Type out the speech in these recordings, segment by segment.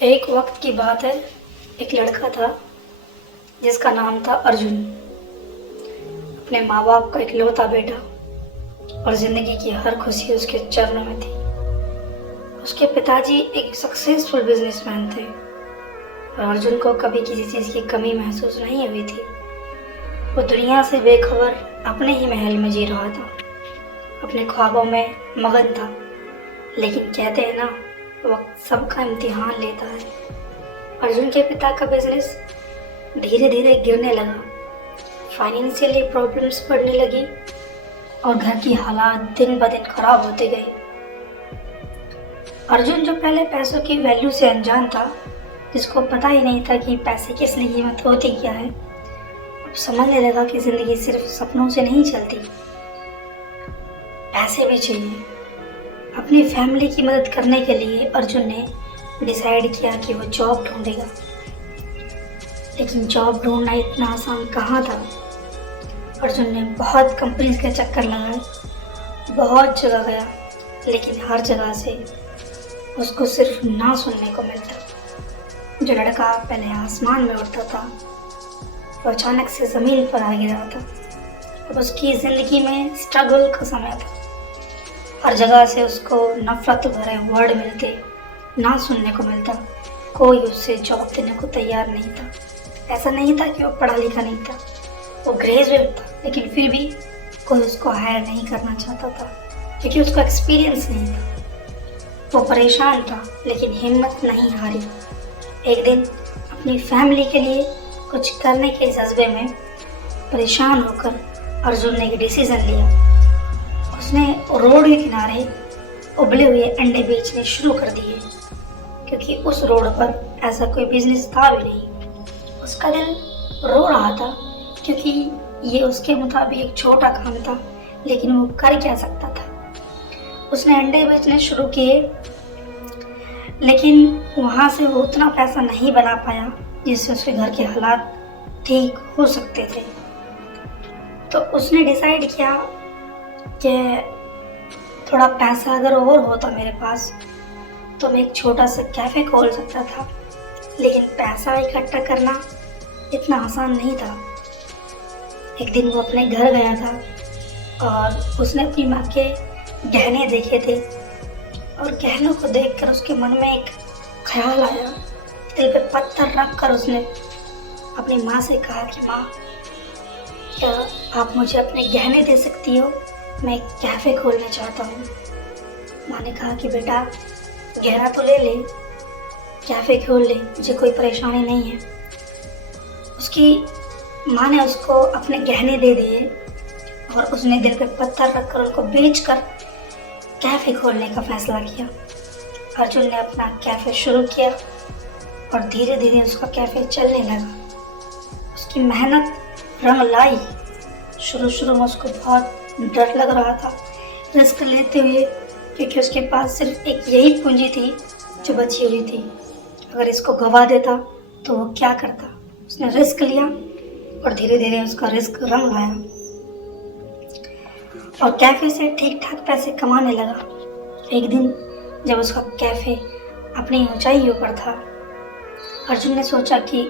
एक वक्त की बात है। एक लड़का था जिसका नाम था अर्जुन। अपने माँ बाप का इकलौता बेटा, और जिंदगी की हर खुशी उसके चरणों में थी। उसके पिताजी एक सक्सेसफुल बिजनेसमैन थे और अर्जुन को कभी किसी चीज़ की कमी महसूस नहीं हुई थी। वो दुनिया से बेखबर अपने ही महल में जी रहा था, अपने ख्वाबों में मगन था। लेकिन कहते हैं ना, वक्त सबका इम्तिहान लेता है। अर्जुन के पिता का बिजनेस धीरे धीरे गिरने लगा, फाइनेंशियली प्रॉब्लम्स बढ़ने लगी और घर की हालात दिन ब दिन खराब होते गए। अर्जुन, जो पहले पैसों की वैल्यू से अनजान था, जिसको पता ही नहीं था कि पैसे की असली कीमत होती क्या है, अब समझने लगा कि जिंदगी सिर्फ सपनों से नहीं चलती, पैसे भी चाहिए। अपनी फैमिली की मदद करने के लिए अर्जुन ने डिसाइड किया कि वो जॉब ढूंढेगा। लेकिन जॉब ढूंढना इतना आसान कहाँ था। अर्जुन ने बहुत कंपनीज के चक्कर लगाए, बहुत जगह गया, लेकिन हर जगह से उसको सिर्फ ना सुनने को मिलता। जो लड़का पहले आसमान में उड़ता था, वो अचानक से ज़मीन पर आ गिरा था। अब उसकी ज़िंदगी में स्ट्रगल का समय था। हर जगह से उसको नफरत भरे वर्ड मिलते, ना सुनने को मिलता। कोई उससे जॉब देने को तैयार नहीं था। ऐसा नहीं था कि वो पढ़ा लिखा नहीं था, वो ग्रेजुएट था, लेकिन फिर भी कोई उसको हायर नहीं करना चाहता था क्योंकि उसको एक्सपीरियंस नहीं था। वो परेशान था, लेकिन हिम्मत नहीं हारी। एक दिन अपनी फैमिली के लिए कुछ करने के जज्बे में परेशान होकर अर्जुन ने एक डिसीजन लिया। उसने रोड के किनारे उबले हुए अंडे बेचने शुरू कर दिए, क्योंकि उस रोड पर ऐसा कोई बिजनेस था भी नहीं। उसका दिल रो रहा था क्योंकि ये उसके मुताबिक एक छोटा काम था, लेकिन वो कर क्या सकता था। उसने अंडे बेचने शुरू किए, लेकिन वहाँ से वो उतना पैसा नहीं बना पाया जिससे उसके घर के हालात ठीक हो सकते थे। तो उसने डिसाइड किया कि थोड़ा पैसा अगर और होता मेरे पास तो मैं एक छोटा सा कैफ़े खोल सकता था। लेकिन पैसा इकट्ठा करना इतना आसान नहीं था। एक दिन वो अपने घर गया था और उसने अपनी माँ के गहने देखे थे, और गहनों को देखकर उसके मन में एक ख्याल आया। दिल पे पत्थर रख कर उसने अपनी माँ से कहा कि माँ, क्या आप मुझे अपने गहने दे सकती हो? मैं एक कैफ़े खोलना चाहता हूँ। माँ ने कहा कि बेटा, गहना तो ले ले, कैफ़े खोल ले, मुझे कोई परेशानी नहीं है। उसकी माँ ने उसको अपने गहने दे दिए और उसने दिल पे पत्थर रखकर उनको बेचकर कैफ़े खोलने का फैसला किया। अर्जुन ने अपना कैफ़े शुरू किया और धीरे धीरे उसका कैफ़े चलने लगा। उसकी मेहनत रंग लाई। शुरू में उसको बहुत डर लग रहा था रिस्क लेते हुए, क्योंकि उसके पास सिर्फ एक यही पूंजी थी जो बची हुई थी। अगर इसको गवा देता तो वो क्या करता। उसने रिस्क लिया और धीरे धीरे उसका रिस्क रंग लाया और कैफ़े से ठीक ठाक पैसे कमाने लगा। एक दिन जब उसका कैफ़े अपनी ऊंचाइयों पर था, अर्जुन ने सोचा कि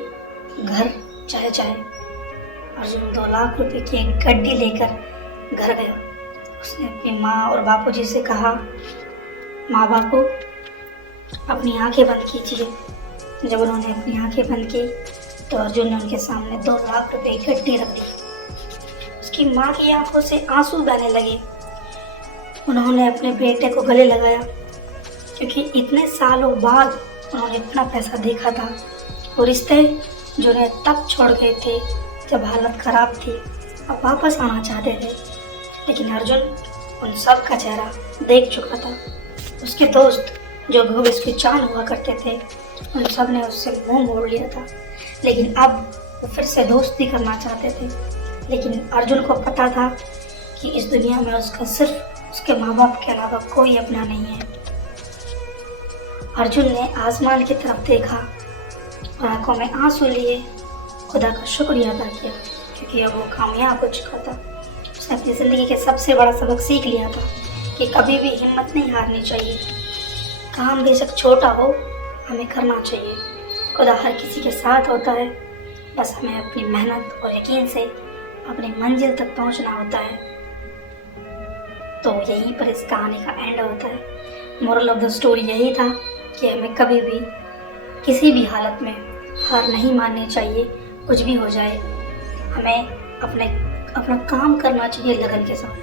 घर चाहे चाहे। अर्जुन 2 लाख रुपए की एक गड्डी लेकर घर गया। उसने अपनी माँ और बापूजी से कहा, माँ बापू, अपनी आंखें बंद कीजिए। जब उन्होंने अपनी आंखें बंद की तो अर्जुन ने उनके सामने 2 लाख रुपए की गड्डी रख दी। उसकी माँ की आंखों से आंसू बहने लगे। उन्होंने अपने बेटे को गले लगाया, क्योंकि इतने सालों बाद उन्होंने इतना पैसा देखा था। वो रिश्ते जो उन्हें तब छोड़ गए थे जब हालत खराब थी, अब वापस आना चाहते थे। लेकिन अर्जुन उन सब का चेहरा देख चुका था। उसके दोस्त जो भी उसकी जान हुआ करते थे, उन सब ने उससे मुंह मोड़ लिया था। लेकिन अब वो फिर से दोस्ती करना चाहते थे। लेकिन अर्जुन को पता था कि इस दुनिया में उसका सिर्फ उसके माँ बाप के अलावा कोई अपना नहीं है। अर्जुन ने आसमान की तरफ देखा और आंखों में आंसू लिए खुदा का शुक्रिया अदा किया, क्योंकि अब वो कामयाब हो चुका था। उसने अपनी ज़िंदगी के सबसे बड़ा सबक सीख लिया था कि कभी भी हिम्मत नहीं हारनी चाहिए। काम बेशक छोटा हो, हमें करना चाहिए। खुदा हर किसी के साथ होता है, बस हमें अपनी मेहनत और यकीन से अपनी मंजिल तक पहुंचना होता है। तो यहीं पर इस कहानी का एंड होता है। मोरल ऑफ द स्टोरी यही था कि हमें कभी भी किसी भी हालत में हार नहीं माननी चाहिए। कुछ भी हो जाए, हमें अपना काम करना चाहिए लगन के साथ।